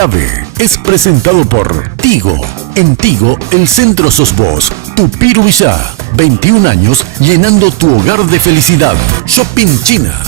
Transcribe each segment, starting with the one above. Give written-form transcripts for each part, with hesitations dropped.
clave es presentado por Tigo. En Tigo, el centro sos vos. Tupirubillá, 21 años llenando tu hogar de felicidad. Shopping China.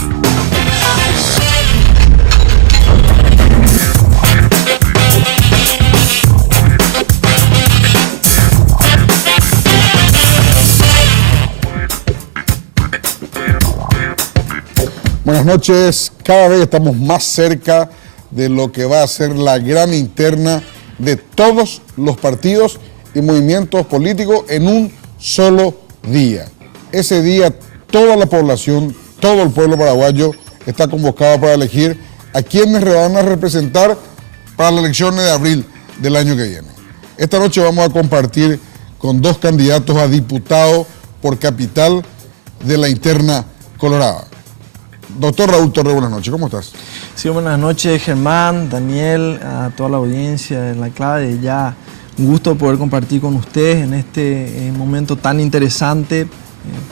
Buenas noches, cada vez estamos más cerca de lo que va a ser la gran interna de todos los partidos y movimientos políticos en un solo día. Ese día toda la población, todo el pueblo paraguayo está convocado para elegir a quienes van a representar para las elecciones de abril del año que viene. Esta noche vamos a compartir con dos candidatos a diputado por capital de la interna colorada. Doctor Raúl Torres, buenas noches, ¿cómo estás? Sí, buenas noches, Germán, Daniel, a toda la audiencia de La Clave. Ya un gusto poder compartir con ustedes en este momento tan interesante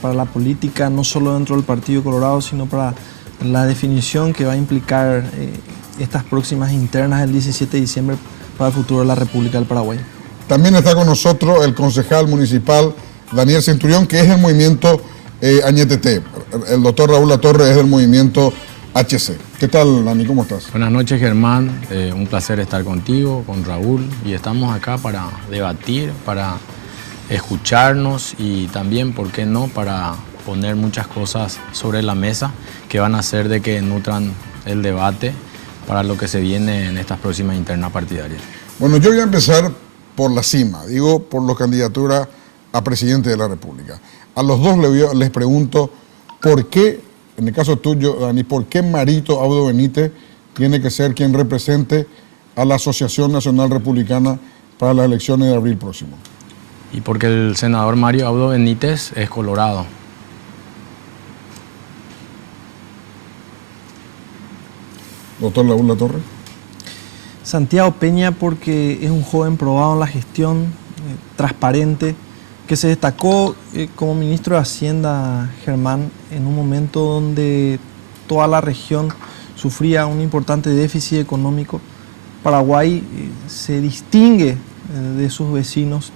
para la política, no solo dentro del Partido Colorado, sino para la definición que va a implicar estas próximas internas del 17 de diciembre para el futuro de la República del Paraguay. También está con nosotros el concejal municipal Daniel Centurión, que es del movimiento Añetete. El doctor Raúl Latorre es del movimiento HC. ¿Qué tal, Dani? ¿Cómo estás? Buenas noches, Germán. Un placer estar contigo, con Raúl, y estamos acá para debatir, para escucharnos y también, ¿por qué no?, para poner muchas cosas sobre la mesa que van a hacer de que nutran el debate para lo que se viene en estas próximas internas partidarias. Bueno, yo voy a empezar por la cima, digo, por la candidatura a presidente de la República. A los dos les pregunto, ¿por qué, en el caso tuyo, Dani, por qué Marito Audo Benítez tiene que ser quien represente a la Asociación Nacional Republicana para las elecciones de abril próximo? Y porque el senador Mario Audo Benítez es colorado. Doctor Raúl Latorre. Santiago Peña, porque es un joven probado en la gestión, transparente, que se destacó como ministro de Hacienda, Germán, en un momento donde toda la región sufría un importante déficit económico. Paraguay se distingue de sus vecinos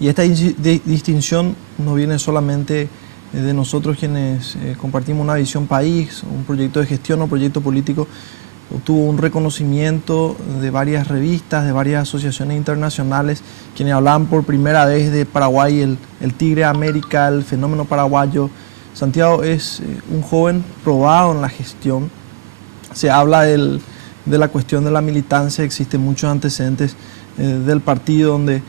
y esta distinción no viene solamente de nosotros quienes compartimos una visión país, un proyecto de gestión o proyecto político. Obtuvo un reconocimiento de varias revistas, de varias asociaciones internacionales, quienes hablaban por primera vez de Paraguay, el Tigre de América, el fenómeno paraguayo. Santiago es un joven probado en la gestión. Se habla de la cuestión de la militancia, existen muchos antecedentes del partido, donde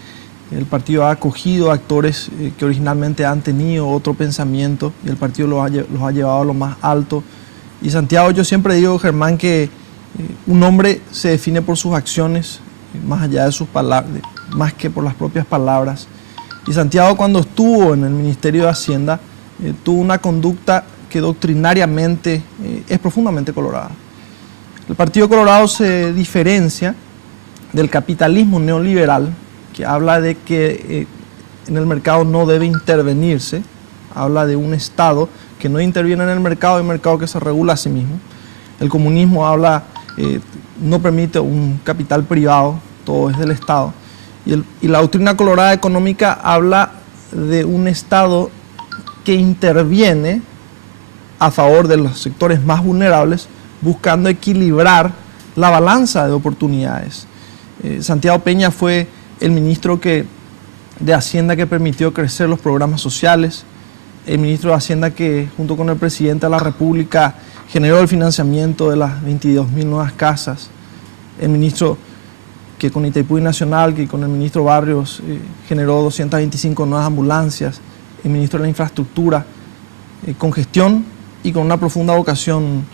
el partido ha acogido actores que originalmente han tenido otro pensamiento y el partido los ha llevado a lo más alto. Y Santiago, yo siempre digo, Germán, que un hombre se define por sus acciones, más allá de sus palabras, más que por las propias palabras. Y Santiago, cuando estuvo en el Ministerio de Hacienda, tuvo una conducta que doctrinariamente es profundamente colorada. El Partido Colorado se diferencia del capitalismo neoliberal, que habla de que en el mercado no debe intervenirse, habla de un Estado que no interviene en el mercado que se regula a sí mismo. El comunismo habla, no permite un capital privado, todo es del Estado. Y la doctrina colorada económica habla de un Estado que interviene a favor de los sectores más vulnerables, buscando equilibrar la balanza de oportunidades. Santiago Peña fue el ministro de Hacienda que permitió crecer los programas sociales, el ministro de Hacienda que junto con el presidente de la República generó el financiamiento de las 22.000 nuevas casas, el ministro que con Itaipú Nacional, que con el ministro Barrios generó 225 nuevas ambulancias, el ministro de la Infraestructura, con gestión y con una profunda vocación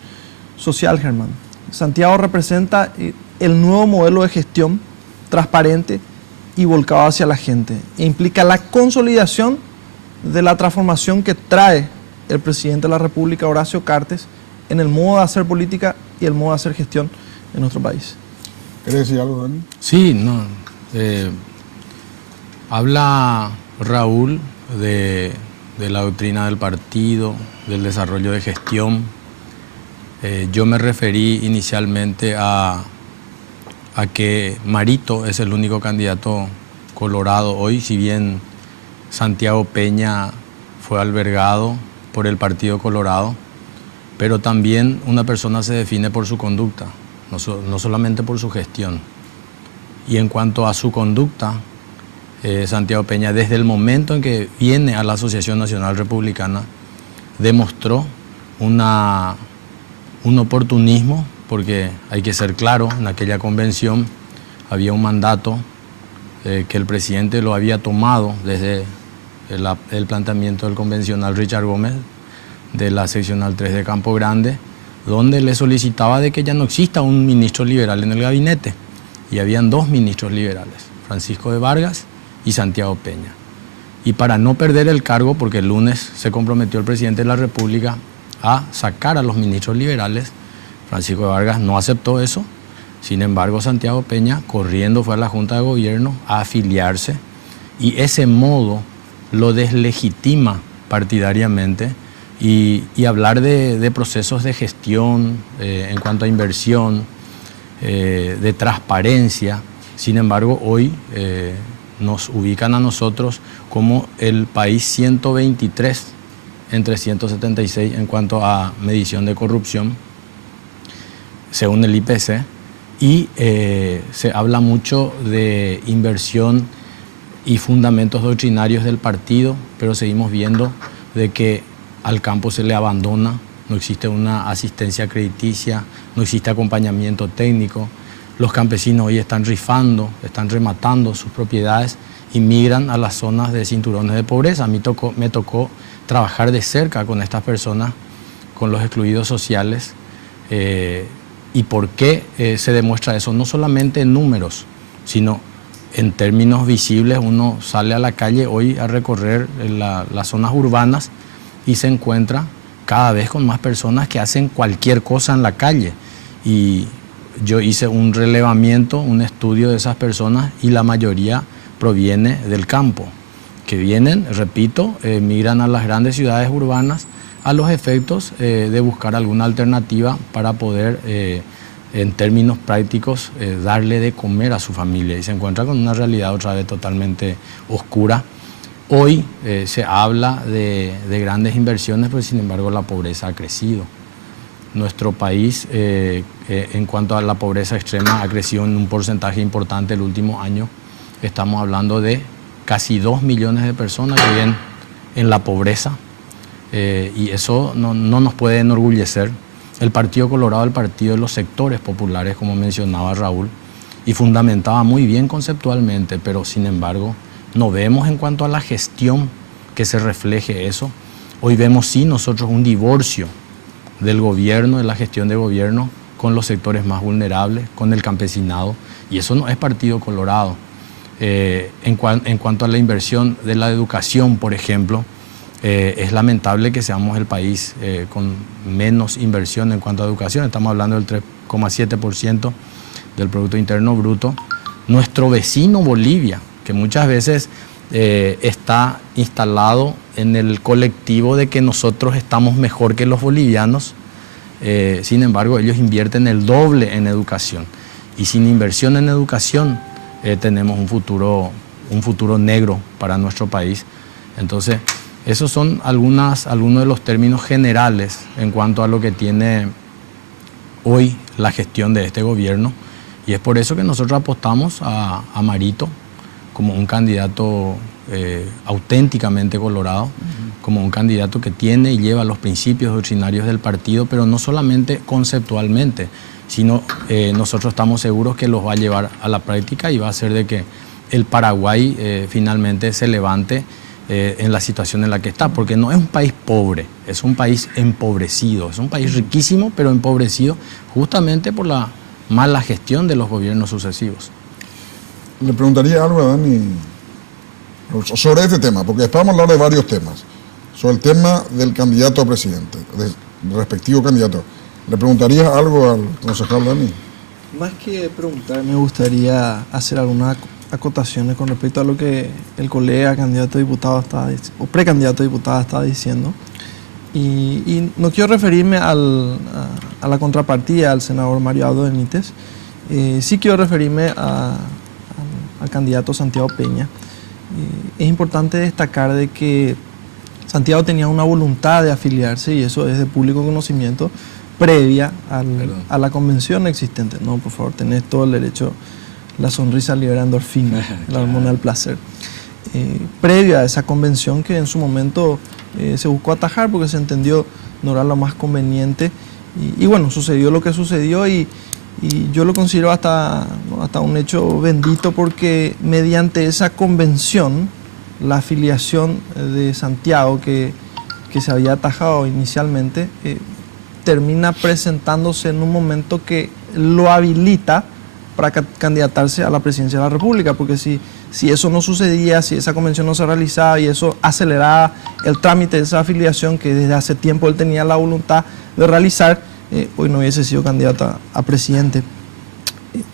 social, Germán. Santiago representa el nuevo modelo de gestión transparente y volcado hacia la gente, e implica la consolidación de la transformación que trae el presidente de la República, Horacio Cartes, en el modo de hacer política y el modo de hacer gestión en nuestro país. ¿Querés decir algo, Dani? Sí, no. Habla Raúl de la doctrina del partido, del desarrollo de gestión. Yo me referí inicialmente a a que Marito es el único candidato colorado hoy, si bien Santiago Peña fue albergado por el Partido Colorado, pero también una persona se define por su conducta, no solamente por su gestión. Y en cuanto a su conducta, Santiago Peña, desde el momento en que viene a la Asociación Nacional Republicana, demostró un oportunismo, porque hay que ser claro, en aquella convención había un mandato que el presidente lo había tomado desde el planteamiento del convencional Richard Gómez de la seccional 3 de Campo Grande, donde le solicitaba de que ya no exista un ministro liberal en el gabinete. Y habían 2 ministros liberales, Francisco de Vargas y Santiago Peña. Y para no perder el cargo, porque el lunes se comprometió el presidente de la República a sacar a los ministros liberales, Francisco de Vargas no aceptó eso. Sin embargo, Santiago Peña, corriendo, fue a la Junta de Gobierno a afiliarse, y ese modo lo deslegitima partidariamente, y hablar de procesos de gestión en cuanto a inversión, de transparencia. Sin embargo, hoy nos ubican a nosotros como el país 123 entre 176 en cuanto a medición de corrupción, según el IPC, y se habla mucho de inversión y fundamentos doctrinarios del partido, pero seguimos viendo de que al campo se le abandona, no existe una asistencia crediticia, no existe acompañamiento técnico. Los campesinos hoy están rifando, están rematando sus propiedades y migran a las zonas de cinturones de pobreza. A mí me tocó trabajar de cerca con estas personas, con los excluidos sociales. ¿Y por qué se demuestra eso? No solamente en números, sino en términos visibles. Uno sale a la calle hoy a recorrer las zonas urbanas y se encuentra cada vez con más personas que hacen cualquier cosa en la calle. Y yo hice un relevamiento, un estudio de esas personas, y la mayoría proviene del campo, que vienen, repito, migran a las grandes ciudades urbanas a los efectos de buscar alguna alternativa para poder, en términos prácticos, darle de comer a su familia, y se encuentra con una realidad otra vez totalmente oscura. Hoy se habla de grandes inversiones, pero sin embargo la pobreza ha crecido. Nuestro país, en cuanto a la pobreza extrema, ha crecido en un porcentaje importante el último año. Estamos hablando de casi 2 millones de personas que viven en la pobreza, y eso no nos puede enorgullecer. El Partido Colorado, el partido de los sectores populares, como mencionaba Raúl, y fundamentaba muy bien conceptualmente, pero sin embargo no vemos en cuanto a la gestión que se refleje eso. Hoy vemos sí nosotros un divorcio del gobierno, de la gestión de gobierno, con los sectores más vulnerables, con el campesinado, y eso no es Partido Colorado. En cuanto a la inversión de la educación, por ejemplo, es lamentable que seamos el país con menos inversión en cuanto a educación. Estamos hablando del 3,7% del Producto Interno Bruto. Nuestro vecino Bolivia, que muchas veces está instalado en el colectivo de que nosotros estamos mejor que los bolivianos, sin embargo ellos invierten el doble en educación, y sin inversión en educación tenemos un futuro negro para nuestro país. Entonces esos son algunos de los términos generales en cuanto a lo que tiene hoy la gestión de este gobierno, y es por eso que nosotros apostamos a Marito como un candidato auténticamente colorado, como un candidato que tiene y lleva los principios doctrinarios del partido, pero no solamente conceptualmente, sino nosotros estamos seguros que los va a llevar a la práctica, y va a hacer de que el Paraguay finalmente se levante en la situación en la que está, porque no es un país pobre, es un país empobrecido, es un país riquísimo, pero empobrecido justamente por la mala gestión de los gobiernos sucesivos. Le preguntaría algo a Dani sobre este tema, porque estamos hablando de varios temas, sobre el tema del candidato a presidente, del respectivo candidato. ¿Le preguntaría algo al concejal Dani? Más que preguntar, me gustaría hacer algunas acotaciones con respecto a lo que el colega candidato a diputado o precandidato a diputado estaba diciendo. Y no quiero referirme a la contrapartida, al senador Mario Abdo Benítez, Sí quiero referirme al candidato Santiago Peña. Es importante destacar de que Santiago tenía una voluntad de afiliarse, y eso es de público conocimiento, previa a la convención existente. No, por favor, tenés todo el derecho, la sonrisa libera endorfina, la hormona del placer. Previa a esa convención que en su momento se buscó atajar porque se entendió no era lo más conveniente. Y bueno, sucedió lo que sucedió, y yo lo considero hasta un hecho bendito, porque mediante esa convención, la afiliación de Santiago que se había atajado inicialmente, termina presentándose en un momento que lo habilita para candidatarse a la presidencia de la República, porque si eso no sucedía, si esa convención no se realizaba y eso aceleraba el trámite de esa afiliación que desde hace tiempo él tenía la voluntad de realizar, hoy no hubiese sido candidato a presidente.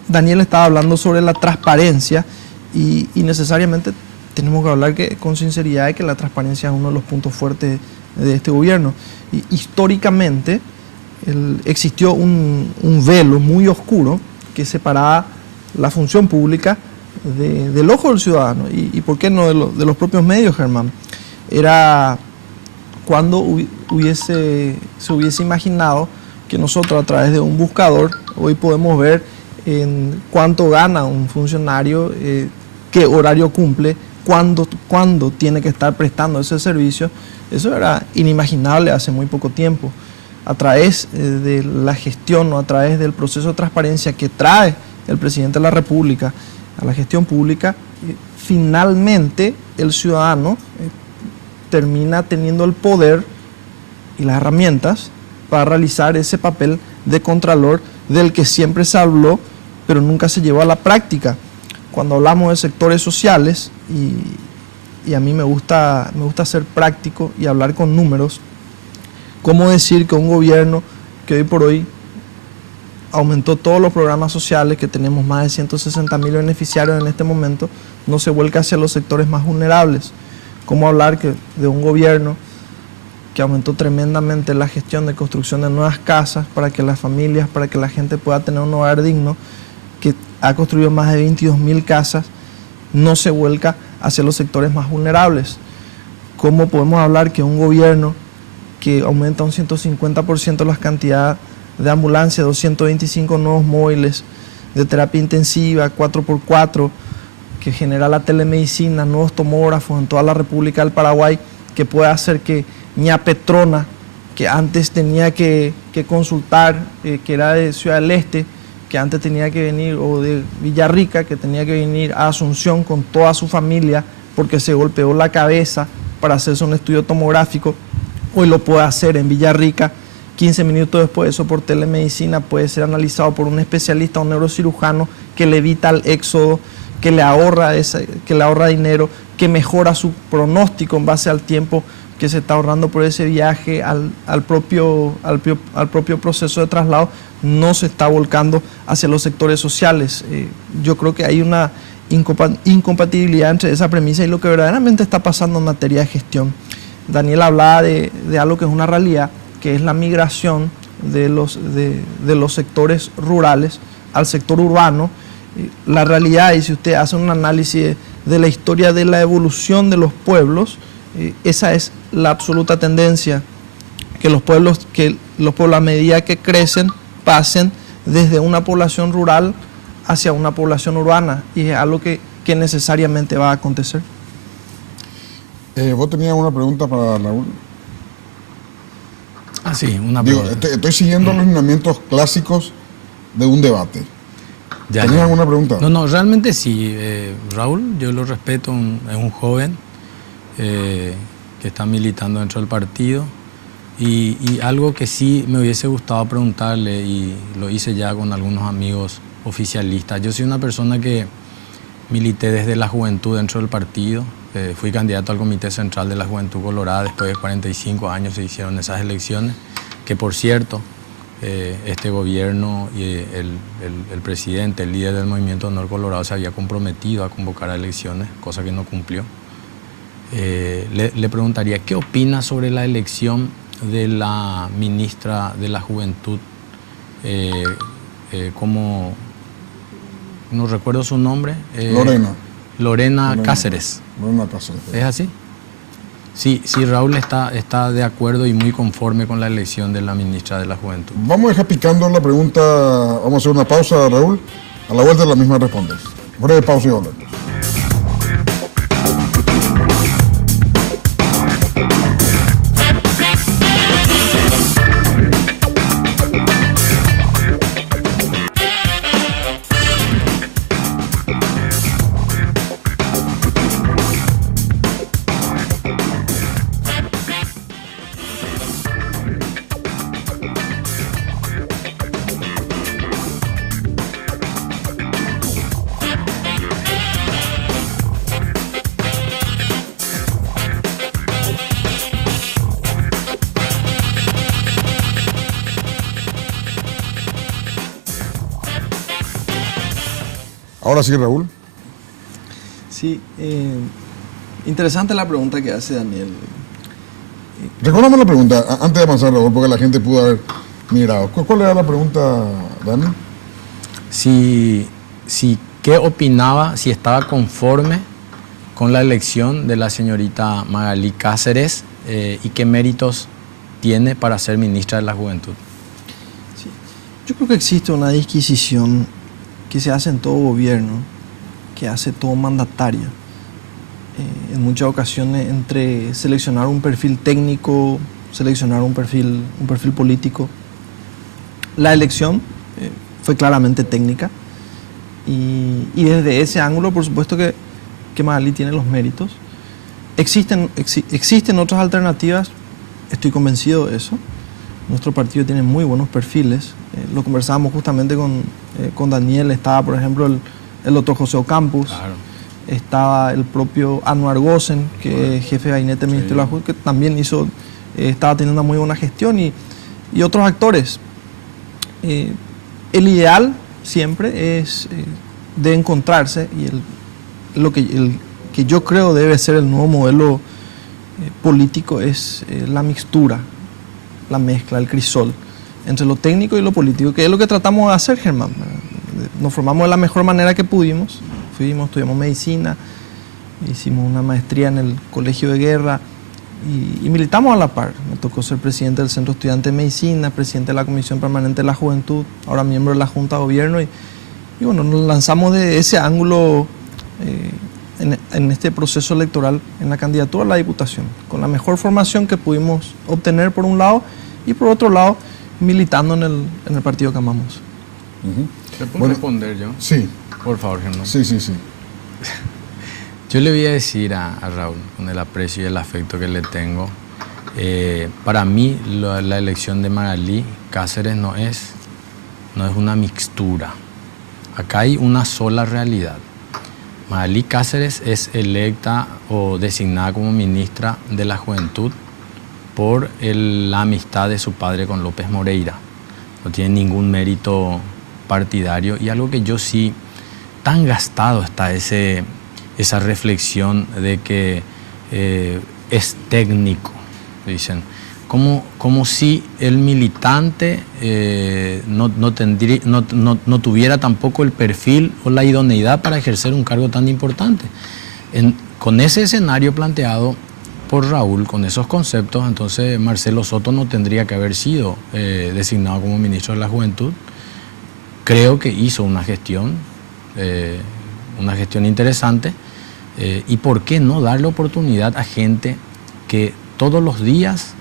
Daniel estaba hablando sobre la transparencia, y necesariamente tenemos que hablar con sinceridad de que la transparencia es uno de los puntos fuertes de este gobierno. Y históricamente existió un velo muy oscuro que separaba la función pública del ojo del ciudadano, y por qué no de los propios medios, Germán. Era cuando se hubiese imaginado que nosotros, a través de un buscador, hoy podemos ver en cuánto gana un funcionario, qué horario cumple, cuándo tiene que estar prestando ese servicio. Eso era inimaginable hace muy poco tiempo. A través de la gestión, o a través del proceso de transparencia que trae el presidente de la República a la gestión pública, finalmente el ciudadano termina teniendo el poder y las herramientas para realizar ese papel de contralor del que siempre se habló, pero nunca se llevó a la práctica. Cuando hablamos de sectores sociales, y a mí me gusta ser práctico y hablar con números, ¿cómo decir que un gobierno que hoy por hoy aumentó todos los programas sociales, que tenemos más de 160.000 beneficiarios en este momento, no se vuelca hacia los sectores más vulnerables? ¿Cómo hablar de un gobierno que aumentó tremendamente la gestión de construcción de nuevas casas para que las familias, para que la gente pueda tener un hogar digno, que ha construido más de 22.000 casas, no se vuelca hacia los sectores más vulnerables? ¿Cómo podemos hablar que un gobierno que aumenta un 150% las cantidades de ambulancias, 225 nuevos móviles de terapia intensiva, 4x4, que genera la telemedicina, nuevos tomógrafos en toda la República del Paraguay, que puede hacer que Ña Petrona, que antes tenía que consultar, que era de Ciudad del Este, que antes tenía que venir, o de Villarrica, que tenía que venir a Asunción con toda su familia porque se golpeó la cabeza para hacerse un estudio tomográfico, hoy lo puede hacer en Villarrica. 15 minutos después, eso por telemedicina puede ser analizado por un especialista, un neurocirujano, que le evita el éxodo, que le ahorra dinero, que mejora su pronóstico en base al tiempo que se está ahorrando por ese viaje, al propio proceso de traslado. No se está volcando hacia los sectores sociales. Yo creo que hay una incompatibilidad entre esa premisa y lo que verdaderamente está pasando en materia de gestión. Daniel hablaba de algo que es una realidad, que es la migración de los sectores rurales al sector urbano. La realidad, y si usted hace un análisis de la historia de la evolución de los pueblos, esa es la absoluta tendencia, que los pueblos a medida que crecen pasen desde una población rural hacia una población urbana, y es algo que necesariamente va a acontecer. ¿Vos tenías una pregunta para Raúl? Sí, una pregunta. Estoy siguiendo los lineamientos clásicos de un debate. ¿Tenías alguna pregunta? No, realmente sí. Raúl, yo lo respeto, es un joven que está militando dentro del partido, y algo que sí me hubiese gustado preguntarle, y lo hice ya con algunos amigos oficialistas. Yo soy una persona que milité desde la juventud dentro del partido. Fui candidato al Comité Central de la Juventud Colorada. Después de 45 años se hicieron esas elecciones, que por cierto, este gobierno y el presidente, el líder del Movimiento Honor Colorado, se había comprometido a convocar a elecciones, cosa que no cumplió. Le preguntaría, ¿qué opina sobre la elección de la ministra de la Juventud como no recuerdo su nombre. Lorena Cáceres. Lorena Cáceres. ¿Es así? Sí, Raúl está de acuerdo y muy conforme con la elección de la ministra de la Juventud. Vamos a dejar picando la pregunta, vamos a hacer una pausa, Raúl. A la vuelta la misma respondes. Breve pausa y volvemos. Ahora sí, Raúl. Sí, interesante la pregunta que hace Daniel. Recordamos la pregunta, antes de avanzar, Raúl, porque la gente pudo haber mirado. ¿Cuál era la pregunta, Dani? ¿Qué opinaba, si estaba conforme con la elección de la señorita Magalí Cáceres y qué méritos tiene para ser ministra de la Juventud? Sí. Yo creo que existe una disquisición que se hace en todo gobierno, que hace todo mandatario, en muchas ocasiones entre seleccionar un perfil técnico, seleccionar un perfil político. La elección fue claramente técnica y desde ese ángulo, por supuesto que Magalí tiene los méritos. Existen otras alternativas, estoy convencido de eso. Nuestro partido tiene muy buenos perfiles. Lo conversábamos justamente con Daniel. Estaba, por ejemplo, el doctor José Ocampos. Claro. Estaba el propio Anuar Gosen, que es jefe de gabinete del Ministerio de la Juventud, que también estaba teniendo una muy buena gestión, y otros actores. El ideal siempre es de encontrarse, y el que yo creo debe ser el nuevo modelo político es la mixtura, la mezcla, el crisol entre lo técnico y lo político, que es lo que tratamos de hacer, Germán. Nos formamos de la mejor manera que pudimos, estudiamos medicina, hicimos una maestría en el Colegio de Guerra y militamos a la par. Me tocó ser presidente del Centro Estudiante de Medicina, presidente de la Comisión Permanente de la Juventud, ahora miembro de la Junta de Gobierno, y bueno, nos lanzamos de ese ángulo en este proceso electoral en la candidatura a la Diputación, con la mejor formación que pudimos obtener por un lado, y por otro lado militando en el partido que amamos. ¿Te puedo responder yo? Sí. Por favor, Germán. Sí. Yo le voy a decir a Raúl, con el aprecio y el afecto que le tengo, para mí la elección de Magalí Cáceres no es una mixtura. Acá hay una sola realidad. Magalí Cáceres es electa o designada como ministra de la Juventud por la amistad de su padre con López Moreira. No tiene ningún mérito partidario, y algo que yo sí, tan gastado está esa reflexión de que es técnico, dicen, como si el militante no tuviera tampoco el perfil o la idoneidad para ejercer un cargo tan importante. Con ese escenario planteado por Raúl, con esos conceptos, entonces Marcelo Soto no tendría que haber sido designado como ministro de la Juventud. Creo que hizo una gestión interesante, y por qué no darle oportunidad a gente que todos los días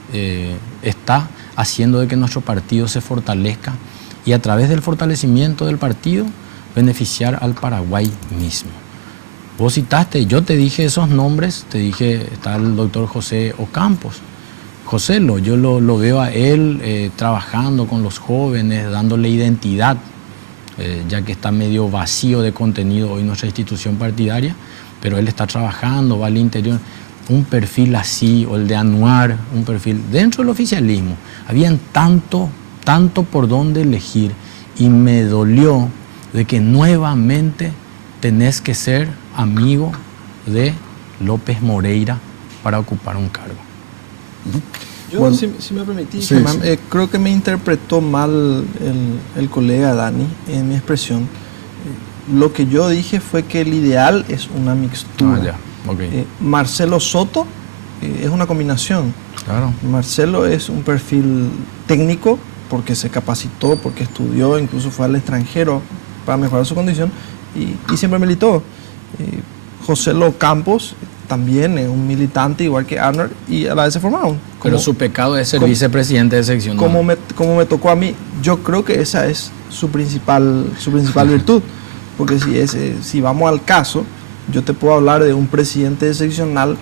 está haciendo de que nuestro partido se fortalezca, y a través del fortalecimiento del partido beneficiar al Paraguay mismo. Vos citaste, yo te dije esos nombres, te dije, está el doctor José Ocampos. José, yo lo veo a él trabajando con los jóvenes, dándole identidad, ya que está medio vacío de contenido hoy nuestra institución partidaria, pero él está trabajando, va al interior. Un perfil así, o el de Anuar, un perfil dentro del oficialismo. Habían tanto por dónde elegir, y me dolió de que nuevamente tenés que ser amigo de López Moreira para ocupar un cargo. Yo, bueno, si me permitís, sí, Germán, sí. Creo que me interpretó mal el colega Dani en mi expresión. Lo que yo dije fue que el ideal es una mixtura. Ah, ya. Okay. Marcelo Soto es una combinación. Claro. Marcelo es un perfil técnico porque se capacitó, porque estudió, incluso fue al extranjero para mejorar su condición y siempre militó. José Lo Campos también es un militante igual que Arnold y a la vez se formaron. Pero su pecado es ser vicepresidente de sección. Como me tocó a mí, yo creo que esa es su principal virtud. Porque si vamos al caso, yo te puedo hablar de un presidente seccional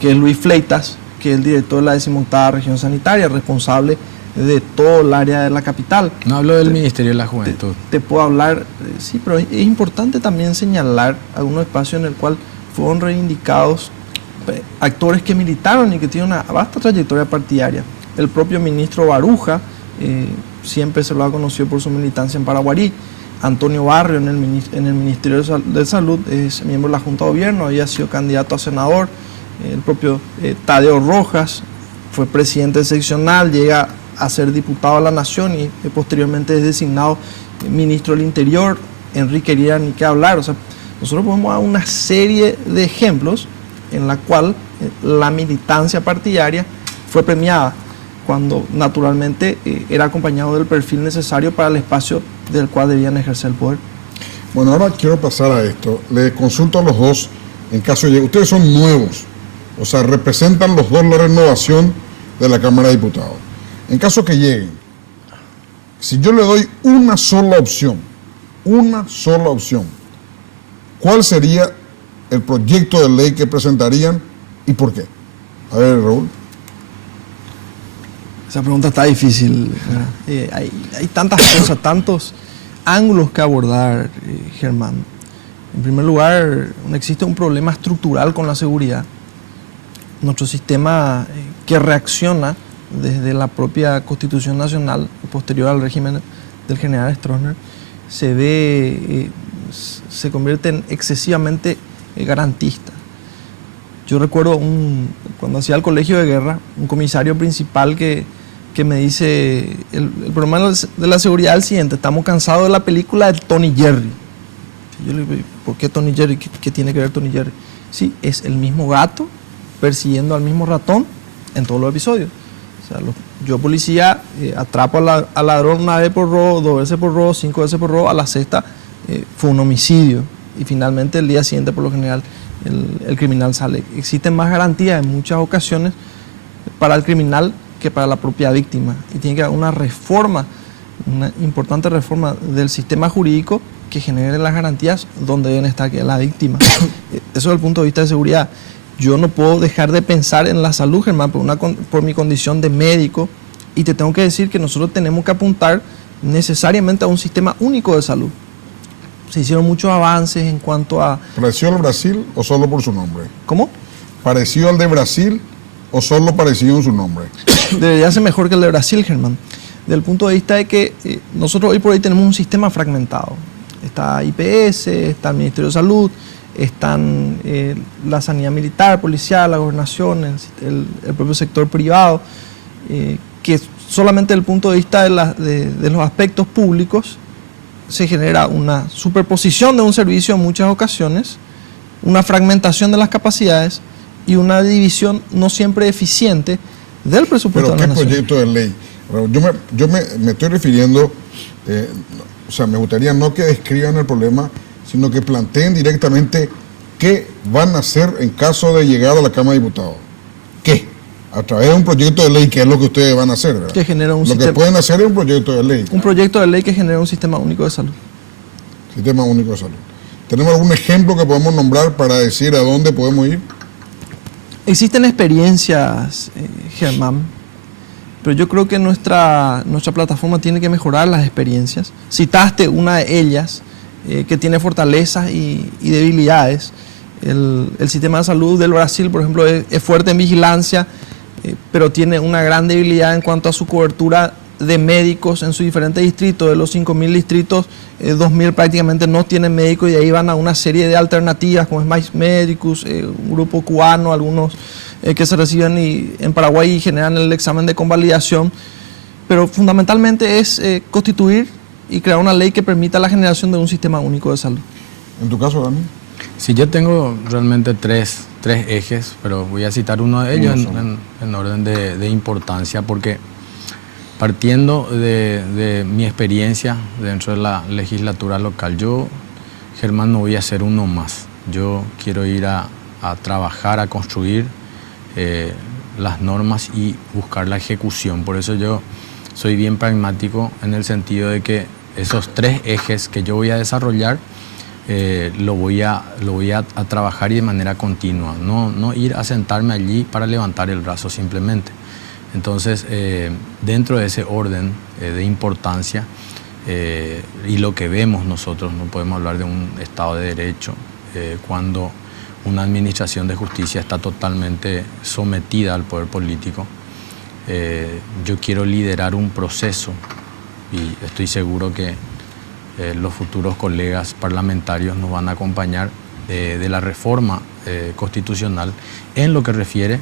que es Luis Fleitas, que es el director de la 18ª región sanitaria, responsable de todo el área de la capital. No hablo del Ministerio de la Juventud. Te puedo hablar, sí, pero es importante también señalar algunos espacios en el cual fueron reivindicados actores que militaron y que tienen una vasta trayectoria partidaria. El propio ministro Baruja siempre se lo ha conocido por su militancia en Paraguarí. Antonio Barrio en el Ministerio de Salud es miembro de la Junta de Gobierno, había sido candidato a senador. El propio Tadeo Rojas fue presidente seccional, llega a ser diputado a la Nación y posteriormente es designado ministro del Interior. Enrique Herrera, ni qué hablar. O sea, nosotros podemos dar una serie de ejemplos en la cual la militancia partidaria fue premiada cuando naturalmente era acompañado del perfil necesario para el espacio del cual debían ejercer el poder. Bueno, ahora quiero pasar a esto. Le consulto a los dos en caso de... Ustedes son nuevos, o sea, representan los dos la renovación de la Cámara de Diputados. En caso que lleguen, si yo le doy una sola opción, ¿cuál sería el proyecto de ley que presentarían y por qué? A ver, Raúl. Esa pregunta está difícil. Hay tantas cosas, tantos ángulos que abordar, Germán. En primer lugar, existe un problema estructural con la seguridad. Nuestro sistema que reacciona desde la propia Constitución Nacional, posterior al régimen del general Stroessner, se convierte en excesivamente garantista. Yo recuerdo cuando hacía el colegio de guerra, un comisario principal que me dice, el problema de la seguridad es el siguiente: estamos cansados de la película de Tony Jerry. Yo le digo, ¿por qué Tony Jerry? ¿Qué tiene que ver Tony Jerry? Sí, es el mismo gato persiguiendo al mismo ratón en todos los episodios. O sea, yo policía atrapo al ladrón una vez por robo, 2 veces por robo, 5 veces por robo, a la sexta fue un homicidio y finalmente el día siguiente por lo general el criminal sale. Existen más garantías en muchas ocasiones para el criminal que para la propia víctima y tiene que haber una importante reforma del sistema jurídico que genere las garantías donde deben estar, que es la víctima. Eso desde el punto de vista de seguridad. Yo no puedo dejar de pensar en la salud, Germán, por mi condición de médico, y te tengo que decir que nosotros tenemos que apuntar necesariamente a un sistema único de salud. Se hicieron muchos avances en cuanto a... ¿Pareció al Brasil o solo por su nombre? ¿Cómo? ¿Pareció al de Brasil o solo pareció en su nombre? Debería ser mejor que el de Brasil, Germán. Desde el punto de vista de que nosotros hoy por hoy tenemos un sistema fragmentado. Está IPS, está el Ministerio de Salud, están la sanidad militar, policial, la gobernación, el propio sector privado, que solamente desde el punto de vista de los aspectos públicos se genera una superposición de un servicio en muchas ocasiones, una fragmentación de las capacidades y una división no siempre eficiente del presupuesto de la nación. ¿Pero qué proyecto de ley? Yo me estoy refiriendo, o sea, me gustaría no que describan el problema, sino que planteen directamente qué van a hacer en caso de llegar a la Cámara de Diputados. ¿Qué? A través de un proyecto de ley, que es lo que ustedes van a hacer, ¿verdad? Que genera un que pueden hacer es un proyecto de ley. Un proyecto de ley que genera un sistema único de salud. Sistema único de salud. ¿Tenemos algún ejemplo que podemos nombrar para decir a dónde podemos ir? Existen experiencias, Germán, pero yo creo que nuestra plataforma tiene que mejorar las experiencias. Citaste una de ellas, que tiene fortalezas y debilidades. El sistema de salud del Brasil, por ejemplo, es fuerte en vigilancia, pero tiene una gran debilidad en cuanto a su cobertura de médicos en sus diferentes distritos. De los 5.000 distritos, 2.000 prácticamente no tienen médicos y ahí van a una serie de alternativas como es Mais Medicus, un grupo cubano, algunos que se reciben en Paraguay y generan el examen de convalidación. Pero fundamentalmente es constituir y crear una ley que permita la generación de un sistema único de salud. ¿En tu caso, Dani? Sí, yo tengo realmente tres ejes, pero voy a citar uno de ellos en orden de importancia, porque partiendo de mi experiencia dentro de la legislatura local, yo, Germán, no voy a ser uno más. Yo quiero ir a trabajar, a construir las normas y buscar la ejecución. Por eso yo soy bien pragmático en el sentido de que esos tres ejes que yo voy a desarrollar lo voy a trabajar y de manera continua, no ir a sentarme allí para levantar el brazo simplemente. Entonces, dentro de ese orden de importancia y lo que vemos nosotros, no podemos hablar de un Estado de Derecho cuando una administración de justicia está totalmente sometida al poder político. Yo quiero liderar un proceso y estoy seguro que los futuros colegas parlamentarios nos van a acompañar de la reforma constitucional en lo que refiere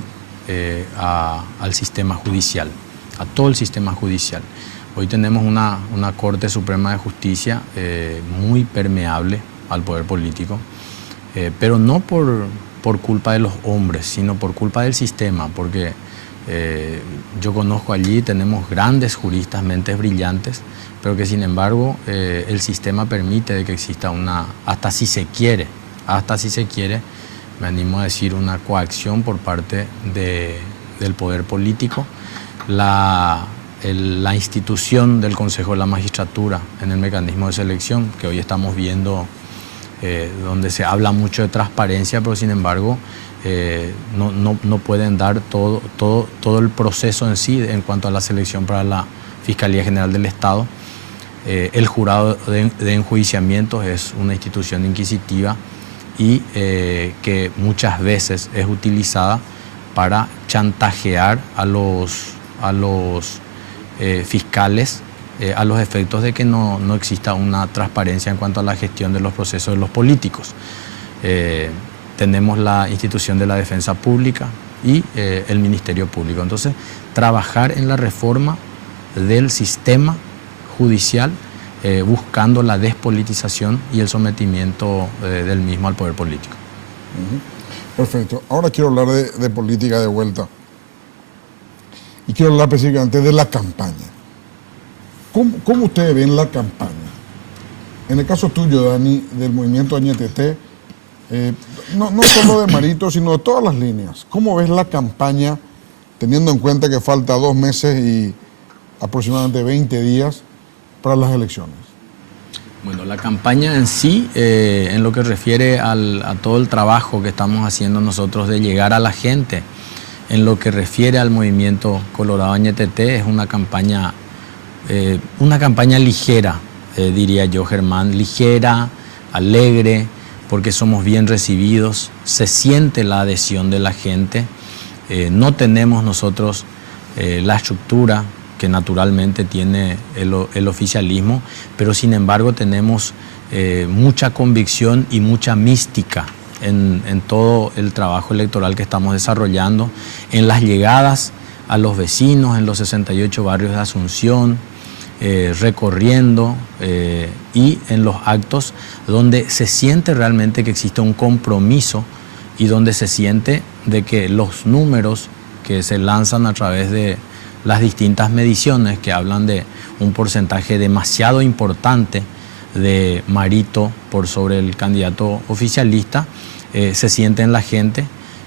al sistema judicial, a todo el sistema judicial. Hoy tenemos una Corte Suprema de Justicia muy permeable al poder político, pero no por culpa de los hombres, sino por culpa del sistema, porque yo conozco allí, tenemos grandes juristas, mentes brillantes, pero que sin embargo el sistema permite de que exista hasta si se quiere, me animo a decir, una coacción por parte del poder político. La institución del Consejo de la Magistratura en el mecanismo de selección, que hoy estamos viendo, donde se habla mucho de transparencia, pero sin embargo no pueden dar todo el proceso en sí en cuanto a la selección para la Fiscalía General del Estado. El jurado de enjuiciamientos es una institución inquisitiva y que muchas veces es utilizada para chantajear a los fiscales a los efectos de que no exista una transparencia en cuanto a la gestión de los procesos de los políticos. Tenemos la institución de la defensa pública y el Ministerio Público. Entonces, trabajar en la reforma del sistema judicial buscando la despolitización y el sometimiento del mismo al poder político. Perfecto. Ahora quiero hablar de política de vuelta. Y quiero hablar específicamente de la campaña. ¿Cómo ustedes ven la campaña? En el caso tuyo, Dani, del movimiento Añetete, no solo de Marito, sino de todas las líneas. ¿Cómo ves la campaña, teniendo en cuenta que falta 2 meses y aproximadamente 20 días para las elecciones? Bueno, la campaña en sí, en lo que refiere a todo el trabajo que estamos haciendo nosotros de llegar a la gente, en lo que refiere al movimiento Colorado Añetete, es una campaña ligera, diría yo, Germán, ligera, alegre, porque somos bien recibidos, se siente la adhesión de la gente, no tenemos nosotros la estructura que naturalmente tiene el oficialismo, pero sin embargo tenemos mucha convicción y mucha mística en todo el trabajo electoral que estamos desarrollando, en las llegadas a los vecinos, en los 68 barrios de Asunción, recorriendo y en los actos donde se siente realmente que existe un compromiso y donde se siente de que los números que se lanzan a través de las distintas mediciones que hablan de un porcentaje demasiado importante de Marito por sobre el candidato oficialista, se siente en la gente,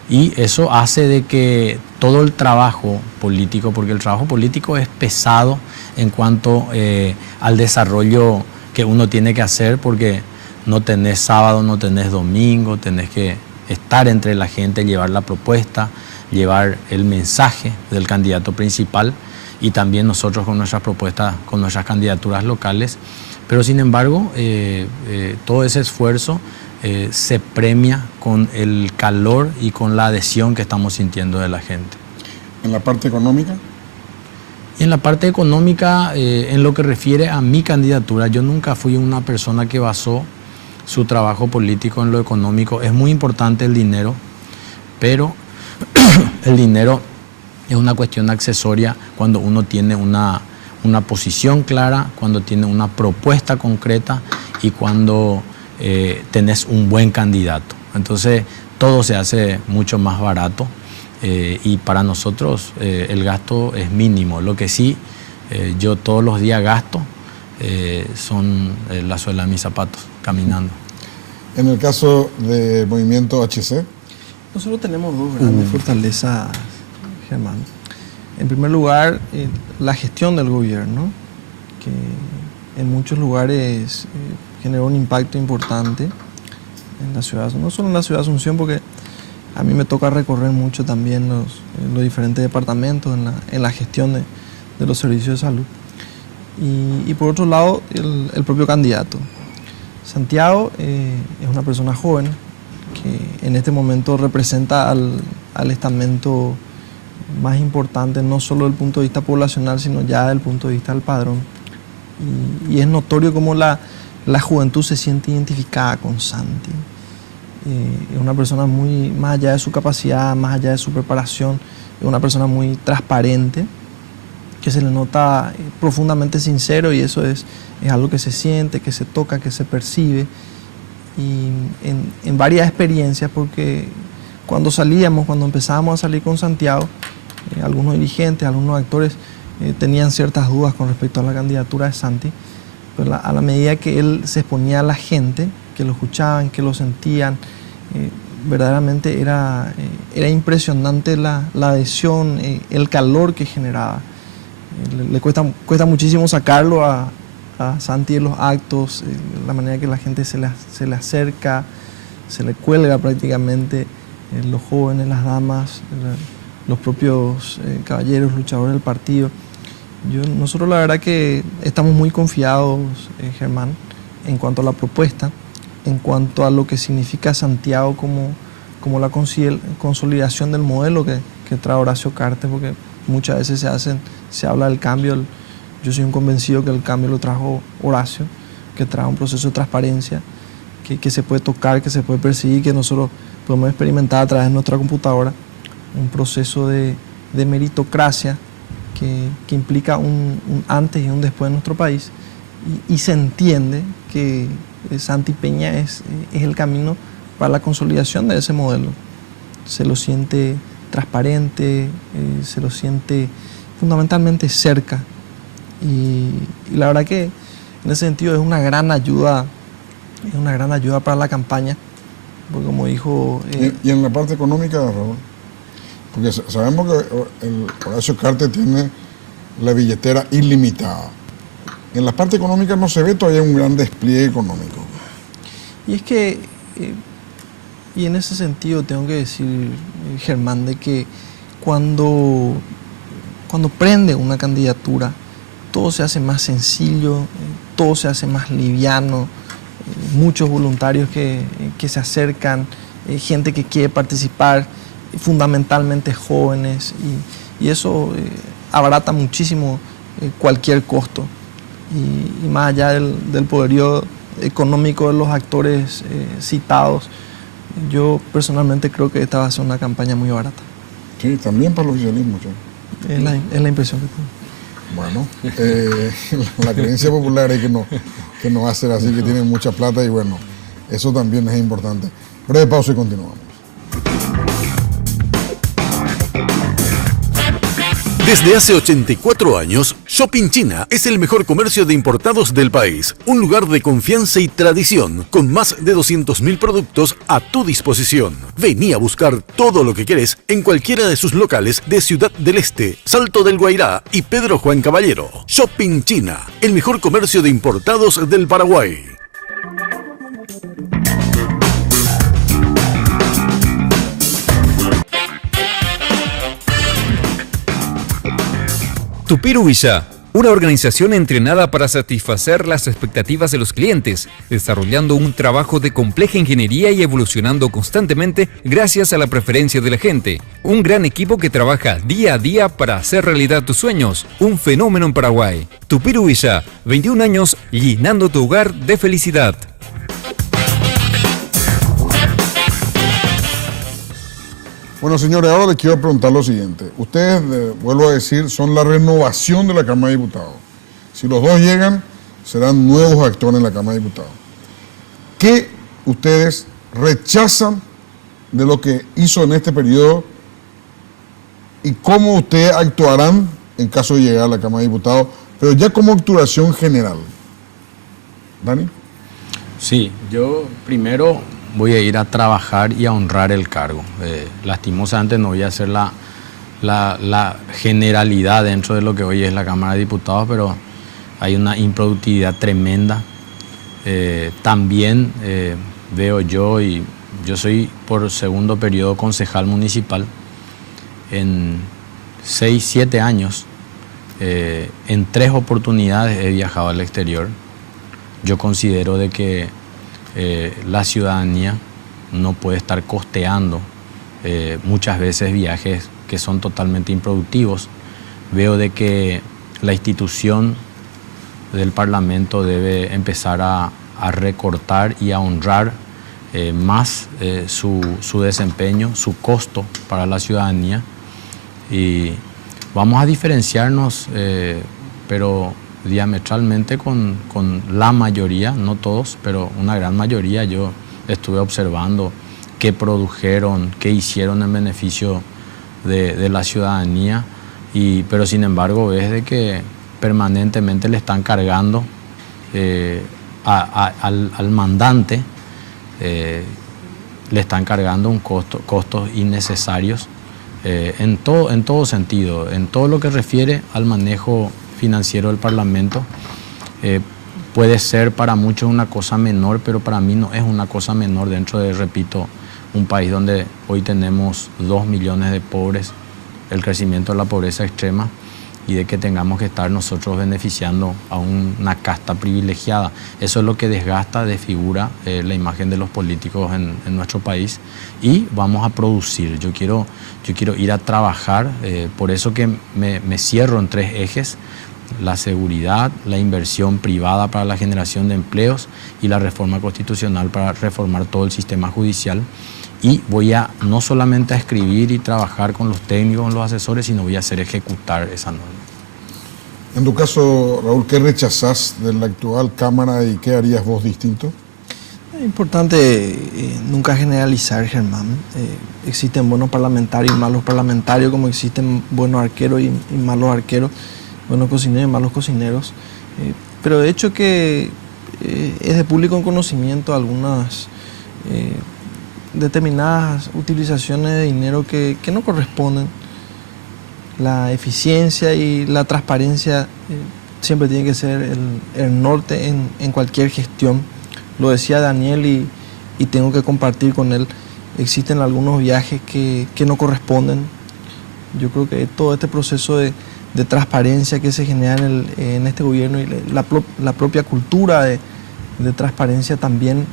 y eso hace de que todo el trabajo político, porque el trabajo político es pesado en cuanto al desarrollo que uno tiene que hacer, porque no tenés sábado, no tenés domingo, tenés que estar entre la gente, llevar la propuesta, llevar el mensaje del candidato principal, y también nosotros con nuestras propuestas, con nuestras candidaturas locales. Pero sin embargo, todo ese esfuerzo se premia con el calor y con la adhesión que estamos sintiendo de la gente. ¿En la parte económica? Y en la parte económica, en lo que refiere a mi candidatura, yo nunca fui una persona que basó su trabajo político en lo económico. Es muy importante el dinero, pero el dinero es una cuestión accesoria cuando uno tiene una una posición clara, cuando tiene una propuesta concreta y cuando tenés un buen candidato. Entonces todo se hace mucho más barato y para nosotros el gasto es mínimo. Lo que sí yo todos los días gasto son la suela de mis zapatos, caminando. En el caso del movimiento HC. Nosotros tenemos dos grandes fortalezas, Germán. En primer lugar, la gestión del gobierno, que en muchos lugares generó un impacto importante en la ciudad, no solo en la ciudad de Asunción, porque a mí me toca recorrer mucho también los diferentes departamentos en la gestión de los servicios de salud. Y por otro lado, el propio candidato. Santiago es una persona joven que en este momento representa al estamento más importante, no solo desde el punto de vista poblacional, sino ya desde el punto de vista del padrón. Y es notorio cómo la juventud se siente identificada con Santi. Es una persona muy, más allá de su capacidad, más allá de su preparación, es una persona muy transparente, que se le nota profundamente sincero, y eso es algo que se siente, que se toca, que se percibe. Y en varias experiencias, porque cuando empezábamos a salir con Santiago, algunos dirigentes, algunos actores tenían ciertas dudas con respecto a la candidatura de Santi, pero a la medida que él se exponía a la gente, que lo escuchaban, que lo sentían, verdaderamente era impresionante la adhesión, el calor que generaba. Le cuesta muchísimo sacarlo a Santi en los actos, la manera que la gente se le acerca, se le cuelga prácticamente, los jóvenes, las damas, los propios caballeros, luchadores del partido. Nosotros la verdad que estamos muy confiados, Germán, en cuanto a la propuesta, en cuanto a lo que significa Santiago como la consolidación del modelo que trae Horacio Cartes, porque muchas veces se habla del cambio. Yo soy un convencido que el cambio lo trajo Horacio, que trae un proceso de transparencia, que se puede tocar, que se puede percibir, que nosotros podemos experimentar a través de nuestra computadora, un proceso de meritocracia que implica un antes y un después en nuestro país, y se entiende que Santi Peña es el camino para la consolidación de ese modelo. Se lo siente transparente, se lo siente fundamentalmente cerca, y la verdad que en ese sentido es una gran ayuda para la campaña, porque como dijo... ¿Y en la parte económica, Raúl? Porque sabemos que el Horacio Cartes tiene la billetera ilimitada. En la parte económica no se ve todavía un gran despliegue económico. Y es que, y en ese sentido tengo que decir, Germán, de que cuando prende una candidatura, todo se hace más sencillo, todo se hace más liviano, muchos voluntarios que se acercan, gente que quiere participar, fundamentalmente jóvenes, y eso abarata muchísimo cualquier costo. Y más allá del poderío económico de los actores citados, yo personalmente creo que esta va a ser una campaña muy barata. Sí, también para el oficialismo. Sí. Es la impresión que tengo. Bueno, la creencia popular es que no va a ser así, que tienen mucha plata, y bueno, eso también es importante. Breve pausa y continuamos. Desde hace 84 años, Shopping China es el mejor comercio de importados del país. Un lugar de confianza y tradición, con más de 200.000 productos a tu disposición. Vení a buscar todo lo que querés en cualquiera de sus locales de Ciudad del Este, Salto del Guairá y Pedro Juan Caballero. Shopping China, el mejor comercio de importados del Paraguay. Tupiru Villa, una organización entrenada para satisfacer las expectativas de los clientes, desarrollando un trabajo de compleja ingeniería y evolucionando constantemente gracias a la preferencia de la gente. Un gran equipo que trabaja día a día para hacer realidad tus sueños. Un fenómeno en Paraguay. Tupiru Villa, 21 años llenando tu hogar de felicidad. Bueno, señores, ahora les quiero preguntar lo siguiente. Ustedes, vuelvo a decir, son la renovación de la Cámara de Diputados. Si los dos llegan, serán nuevos actores en la Cámara de Diputados. ¿Qué ustedes rechazan de lo que hizo en este periodo y cómo ustedes actuarán en caso de llegar a la Cámara de Diputados, pero ya como actuación general? ¿Dani? Sí, yo primero voy a ir a trabajar y a honrar el cargo. Lastimosamente no voy a hacer la generalidad dentro de lo que hoy es la Cámara de Diputados, pero hay una improductividad tremenda. También veo yo, y yo soy por segundo periodo concejal municipal, en 6, 7 años, en 3 oportunidades he viajado al exterior. Yo considero de que la ciudadanía no puede estar costeando muchas veces viajes que son totalmente improductivos. Veo de que la institución del Parlamento debe empezar a recortar y a honrar más su desempeño, su costo para la ciudadanía. Y vamos a diferenciarnos, pero diametralmente con la mayoría, no todos, pero una gran mayoría. Yo estuve observando qué produjeron, qué hicieron en beneficio de la ciudadanía, pero sin embargo ves de que permanentemente le están cargando al mandante, le están cargando costos innecesarios en todo sentido, en todo lo que refiere al manejo financiero del Parlamento. Puede ser para muchos una cosa menor, pero para mí no es una cosa menor dentro de, repito, un país donde hoy tenemos 2 millones de pobres, el crecimiento de la pobreza extrema, y de que tengamos que estar nosotros beneficiando a una casta privilegiada. Eso es lo que desgasta, desfigura la imagen de los políticos en nuestro país, y vamos a producir. Yo quiero ir a trabajar, por eso que me cierro en 3 ejes: la seguridad, la inversión privada para la generación de empleos y la reforma constitucional para reformar todo el sistema judicial. Y voy a no solamente a escribir y trabajar con los técnicos, con los asesores, sino voy a hacer ejecutar esa norma. En tu caso, Raúl, ¿qué rechazás de la actual Cámara y qué harías vos distinto? Es importante nunca generalizar, Germán. Existen buenos parlamentarios y malos parlamentarios, como existen buenos arqueros y malos arqueros, buenos cocineros y malos cocineros. Pero de hecho que es de público conocimiento algunas determinadas utilizaciones de dinero que no corresponden. La eficiencia y la transparencia siempre tiene que ser el norte en cualquier gestión. Lo decía Daniel y tengo que compartir con él. Existen algunos viajes que no corresponden. Yo creo que todo este proceso de transparencia que se genera en este gobierno y la propia cultura de transparencia también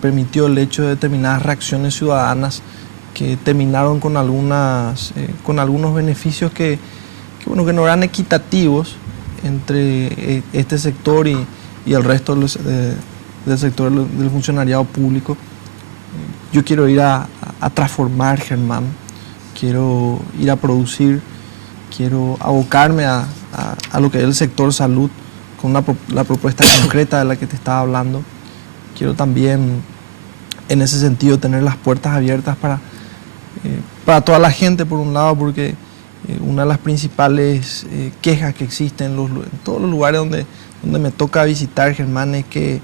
permitió el hecho de determinadas reacciones ciudadanas que terminaron con algunos beneficios que no eran equitativos entre este sector y el resto del sector del funcionariado público. Yo quiero ir a transformar, Germán, quiero ir a producir, quiero abocarme a lo que es el sector salud con la propuesta concreta de la que te estaba hablando. Quiero también, en ese sentido, tener las puertas abiertas para toda la gente, por un lado, porque una de las principales quejas que existen en todos los lugares donde me toca visitar, Germán, es que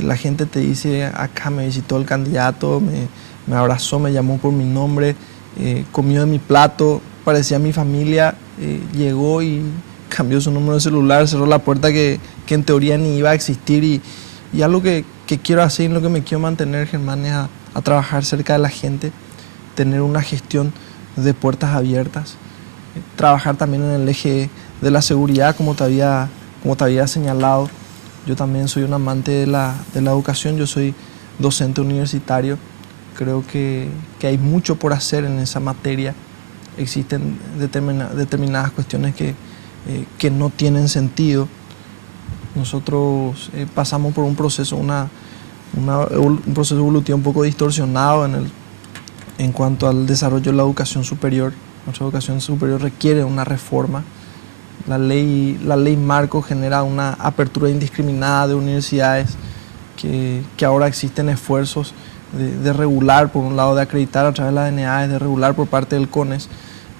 la gente te dice: acá me visitó el candidato, me abrazó, me llamó por mi nombre, comió de mi plato, parecía mi familia, llegó y cambió su número de celular, cerró la puerta que en teoría ni iba a existir. Y algo que quiero hacer, en lo que me quiero mantener, Germán, es a trabajar cerca de la gente, tener una gestión de puertas abiertas, trabajar también en el eje de la seguridad, como te había señalado. Yo también soy un amante de la educación, yo soy docente universitario. Creo que hay mucho por hacer en esa materia. Existen determinadas cuestiones que no tienen sentido. Nosotros pasamos por un proceso, un proceso evolutivo un poco distorsionado en cuanto al desarrollo de la educación superior. Nuestra educación superior requiere una reforma. La ley marco genera una apertura indiscriminada de universidades que ahora existen esfuerzos de regular, por un lado de acreditar a través de las DNAs, de regular por parte del CONES,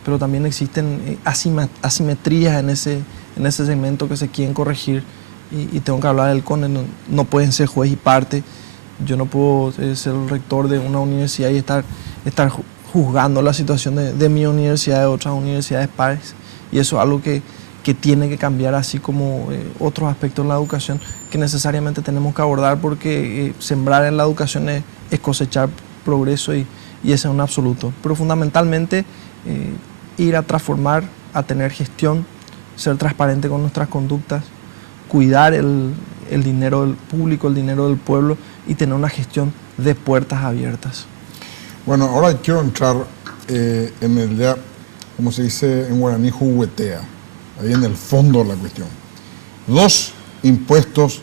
pero también existen asimetrías en ese segmento que se quieren corregir y tengo que hablar del CONES, no pueden ser juez y parte. Yo no puedo ser el rector de una universidad y estar juzgando la situación de mi universidad, de otras universidades pares, y eso es algo que tiene que cambiar, así como otros aspectos de la educación que necesariamente tenemos que abordar, porque sembrar en la educación es cosechar progreso y ese es un absoluto. Pero fundamentalmente ir a transformar, a tener gestión, ser transparente con nuestras conductas, cuidar el dinero del público, el dinero del pueblo y tener una gestión de puertas abiertas. Bueno, ahora quiero entrar en el ya, como se dice en guaraní, juguetea, ahí en el fondo de la cuestión. 2 impuestos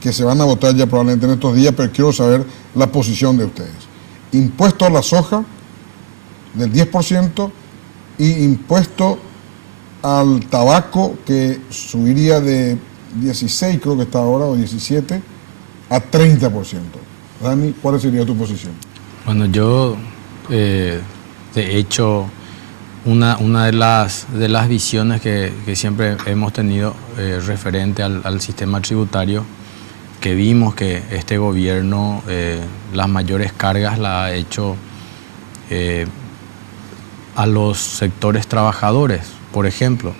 que se van a votar ya probablemente en estos días, pero quiero saber la posición de ustedes. Impuesto a la soja del 10% y impuesto al tabaco que subiría de 16, creo que está ahora, o 17, a 30%. Dani, ¿cuál sería tu posición? Bueno, yo, de hecho, una de las visiones que siempre hemos tenido referente al sistema tributario, que vimos que este gobierno las mayores cargas la ha hecho a los sectores trabajadores. Por ejemplo,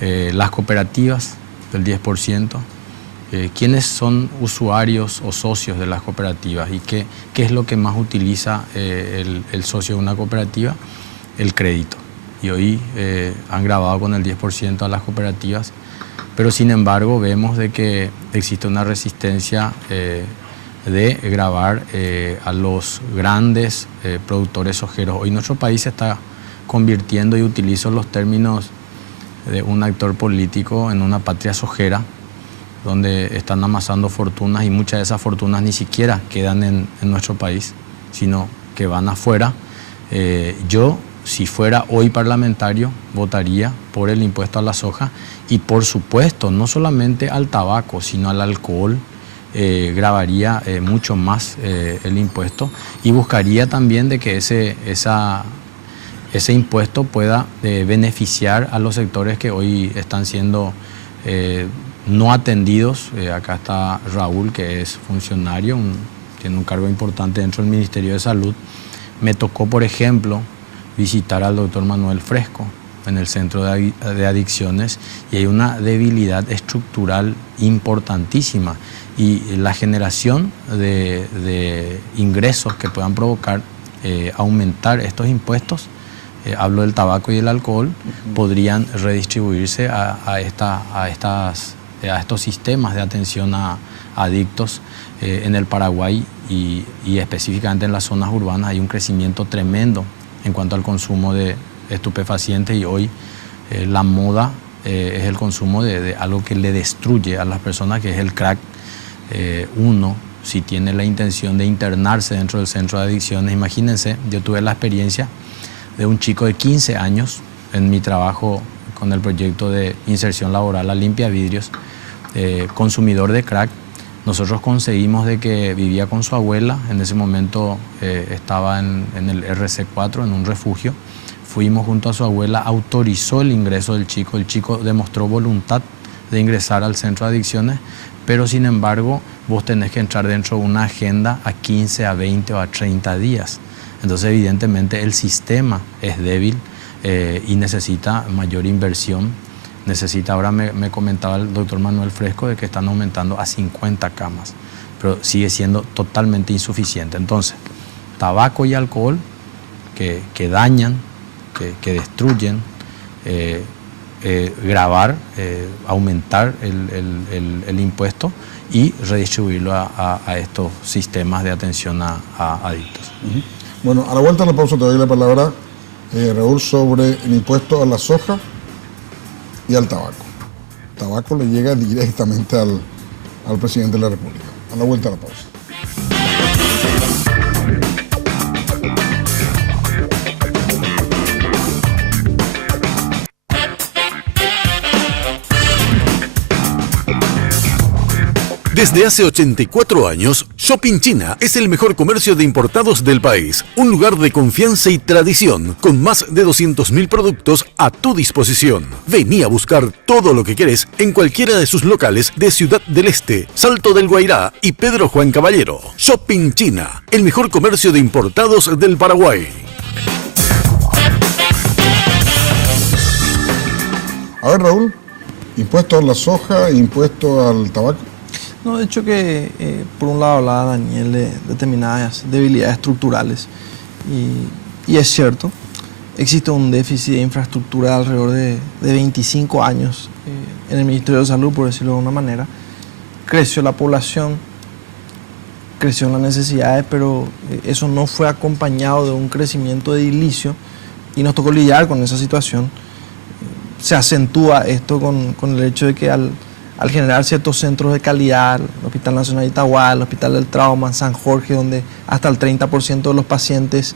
las cooperativas del 10%. ¿Quiénes son usuarios o socios de las cooperativas y qué es lo que más utiliza el socio de una cooperativa? El crédito. Y hoy han grabado con el 10% a las cooperativas, pero sin embargo vemos de que existe una resistencia de gravar a los grandes productores sojeros. Hoy nuestro país se está convirtiendo, y utilizo los términos de un actor político, en una patria sojera, donde están amasando fortunas y muchas de esas fortunas ni siquiera quedan en nuestro país, sino que van afuera. Yo, si fuera hoy parlamentario, votaría por el impuesto a la soja y, por supuesto, no solamente al tabaco, sino al alcohol. Gravaría mucho más el impuesto y buscaría también de que ese impuesto pueda beneficiar a los sectores que hoy están siendo no atendidos. Acá está Raúl, que es funcionario, tiene un cargo importante dentro del Ministerio de Salud. Me tocó, por ejemplo, visitar al doctor Manuel Fresco en el centro de adicciones, y hay una debilidad estructural importantísima, y la generación de ingresos que puedan provocar aumentar estos impuestos, hablo del tabaco y el alcohol, podrían redistribuirse a estos sistemas de atención a adictos. En el Paraguay y específicamente en las zonas urbanas hay un crecimiento tremendo en cuanto al consumo de estupefacientes, y hoy la moda es el consumo de algo que le destruye a las personas, que es el crack. Uno, si tiene la intención de internarse dentro del centro de adicciones, imagínense, yo tuve la experiencia de un chico de 15 años en mi trabajo con el proyecto de inserción laboral a Limpia Vidrios, consumidor de crack. Nosotros conseguimos de que vivía con su abuela, en ese momento estaba en el RC4, en un refugio. Fuimos junto a su abuela, autorizó el ingreso del chico. El chico demostró voluntad de ingresar al centro de adicciones, pero sin embargo vos tenés que entrar dentro de una agenda a 15, a 20 o a 30 días. Entonces evidentemente el sistema es débil y necesita mayor inversión. Ahora me comentaba el doctor Manuel Fresco de que están aumentando a 50 camas, pero sigue siendo totalmente insuficiente. Entonces, tabaco y alcohol que dañan, que destruyen, gravar, aumentar el impuesto y redistribuirlo a estos sistemas de atención a adictos. Bueno, a la vuelta de la pausa te doy la palabra, Raúl, sobre el impuesto a la soja y al tabaco. El tabaco le llega directamente al presidente de la República. A la vuelta de la pausa. Desde hace 84 años, Shopping China es el mejor comercio de importados del país. Un lugar de confianza y tradición, con más de 200.000 productos a tu disposición. Vení a buscar todo lo que querés en cualquiera de sus locales de Ciudad del Este, Salto del Guairá y Pedro Juan Caballero. Shopping China, el mejor comercio de importados del Paraguay. A ver, Raúl, impuesto a la soja, impuesto al tabaco. No, de hecho que por un lado hablaba Daniel de determinadas debilidades estructurales y es cierto, existe un déficit de infraestructura de alrededor de 25 años en el Ministerio de Salud, por decirlo de una manera. Creció la población, creció las necesidades, pero eso no fue acompañado de un crecimiento edilicio y nos tocó lidiar con esa situación. Se acentúa esto con el hecho de que al generar ciertos centros de calidad, el Hospital Nacional de Itagua, el Hospital del Trauma, San Jorge, donde hasta el 30% de los pacientes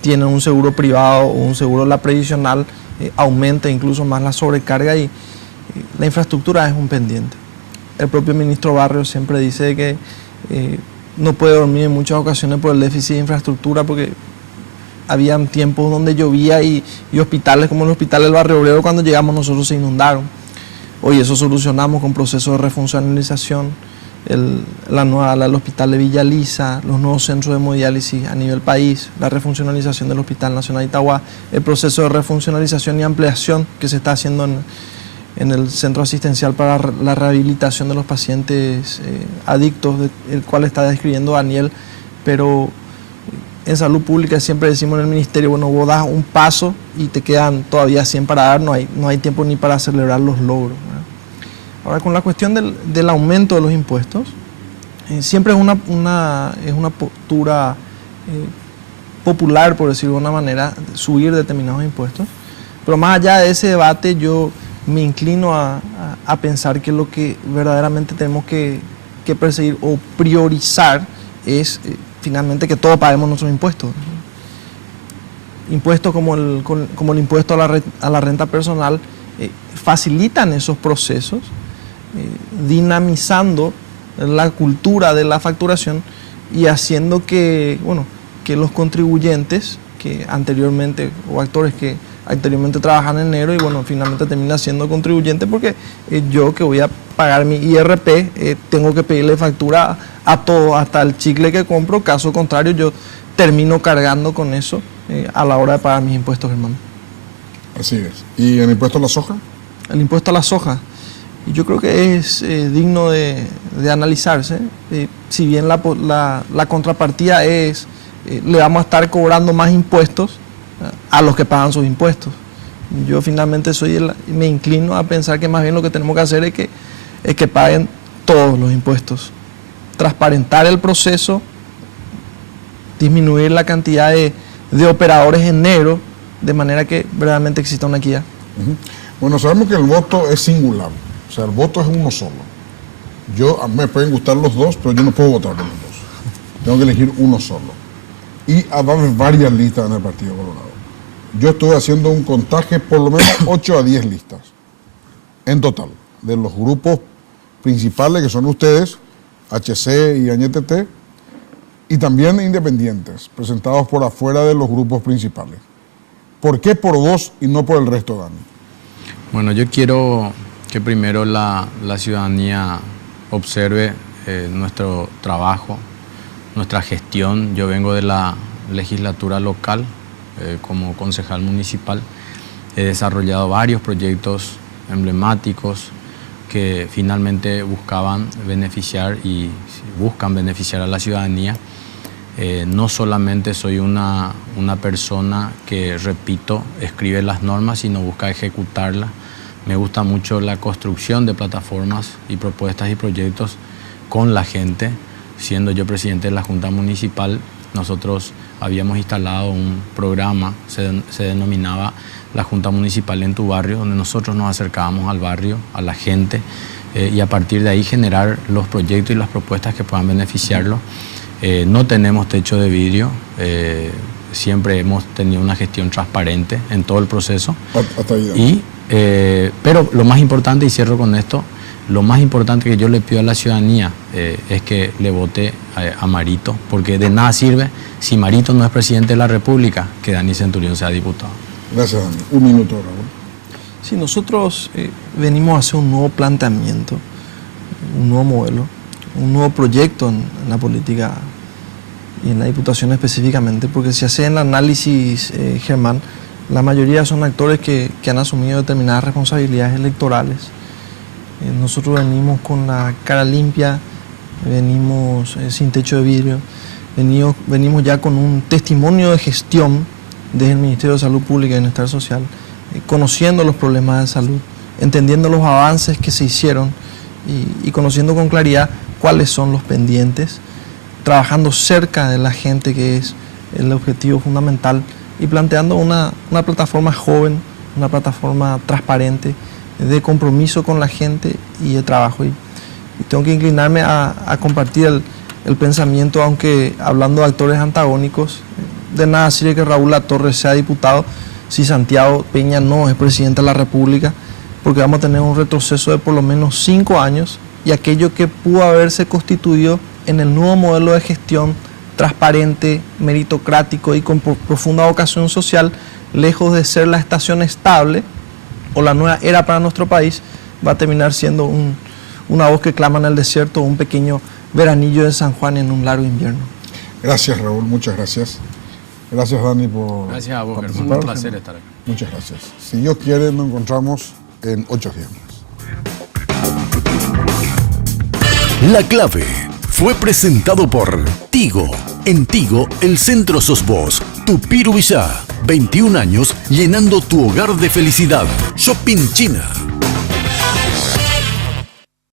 tienen un seguro privado o un seguro de la previsional, aumenta incluso más la sobrecarga y la infraestructura es un pendiente. El propio ministro Barrios siempre dice que no puede dormir en muchas ocasiones por el déficit de infraestructura porque habían tiempos donde llovía y hospitales como el Hospital del Barrio Obrero cuando llegamos nosotros se inundaron. Hoy eso solucionamos con procesos de refuncionalización, el Hospital de Villa Lisa, los nuevos centros de hemodiálisis a nivel país, la refuncionalización del Hospital Nacional de Itagua, el proceso de refuncionalización y ampliación que se está haciendo en el Centro Asistencial para la Rehabilitación de los Pacientes Adictos, el cual está describiendo Daniel, pero en salud pública siempre decimos en el ministerio, bueno, vos das un paso y te quedan todavía 100 para dar, no hay tiempo ni para celebrar los logros, ¿verdad? Ahora, con la cuestión del aumento de los impuestos, siempre es una postura popular, por decirlo de una manera, subir determinados impuestos, pero más allá de ese debate yo me inclino a pensar que lo que verdaderamente tenemos que perseguir o priorizar es finalmente que todos paguemos nuestros impuestos. Impuestos como el impuesto a la renta personal facilitan esos procesos, dinamizando la cultura de la facturación y haciendo que los contribuyentes que anteriormente, o actores que anteriormente trabajan en enero y finalmente termina siendo contribuyente porque yo que voy a pagar mi IRP tengo que pedirle factura a todo, hasta el chicle que compro, caso contrario yo termino cargando con eso a la hora de pagar mis impuestos, hermano. Así es. ¿Y el impuesto a la soja? El impuesto a la soja, yo creo que es digno de analizarse, si bien la contrapartida es, le vamos a estar cobrando más impuestos a los que pagan sus impuestos. Yo finalmente me inclino a pensar que más bien lo que tenemos que hacer es que paguen todos los impuestos, transparentar el proceso, disminuir la cantidad de operadores en negro, de manera que verdaderamente exista una equidad. Bueno, sabemos que el voto es singular, o sea, el voto es uno solo. A mí me pueden gustar los dos, pero yo no puedo votar por los dos. Tengo que elegir uno solo. Y va a haber varias listas en el Partido Colorado. Yo estoy haciendo un contaje, por lo menos 8 a 10 listas, en total, de los grupos principales que son ustedes, HC y AñTT, y también independientes, presentados por afuera de los grupos principales. ¿Por qué por vos y no por el resto, Dani? Bueno, yo quiero que primero la ciudadanía observe nuestro trabajo, nuestra gestión. Yo vengo de la legislatura local como concejal municipal. He desarrollado varios proyectos emblemáticos que finalmente buscaban beneficiar y buscan beneficiar a la ciudadanía. No solamente soy una persona que, repito, escribe las normas, sino busca ejecutarlas. Me gusta mucho la construcción de plataformas y propuestas y proyectos con la gente. Siendo yo presidente de la Junta Municipal, nosotros habíamos instalado un programa, se denominaba la Junta Municipal en tu barrio, donde nosotros nos acercábamos al barrio, a la gente, y a partir de ahí generar los proyectos y las propuestas que puedan beneficiarlo. No tenemos techo de vidrio, siempre hemos tenido una gestión transparente en todo el proceso. Hasta ahí. Pero lo más importante, y cierro con esto, lo más importante que yo le pido a la ciudadanía es que le vote a Marito, porque de nada sirve si Marito no es presidente de la República que Dani Centurión sea diputado. Gracias, Dani. Un minuto, Raúl. Sí, nosotros venimos a hacer un nuevo planteamiento, un nuevo modelo, un nuevo proyecto en la política y en la Diputación específicamente, porque si hace el análisis, Germán, la mayoría son actores que han asumido determinadas responsabilidades electorales. Nosotros venimos con la cara limpia, venimos sin techo de vidrio, venimos ya con un testimonio de gestión desde el Ministerio de Salud Pública y Bienestar Social, conociendo los problemas de salud, entendiendo los avances que se hicieron y conociendo con claridad cuáles son los pendientes, trabajando cerca de la gente, que es el objetivo fundamental, y planteando una plataforma joven, una plataforma transparente, de compromiso con la gente y de trabajo. Y tengo que inclinarme a compartir el pensamiento, aunque hablando de actores antagónicos, de nada sirve que Raúl Latorre sea diputado si Santiago Peña no es presidente de la República, porque vamos a tener un retroceso de por lo menos 5 años, y aquello que pudo haberse constituido en el nuevo modelo de gestión transparente, meritocrático y con profunda vocación social, lejos de ser la estación estable o la nueva era para nuestro país, va a terminar siendo una voz que clama en el desierto, un pequeño veranillo de San Juan en un largo invierno. Gracias, Raúl, muchas gracias. Gracias, Dani, por Gracias a vos, participar. Germán. Un placer estar acá. Muchas gracias. Si Dios quiere, nos encontramos en 8 días más. La Clave fue presentado por Tigo. En Tigo, el centro sos vos. Tupiru Villá, 21 años llenando tu hogar de felicidad. Shopping China.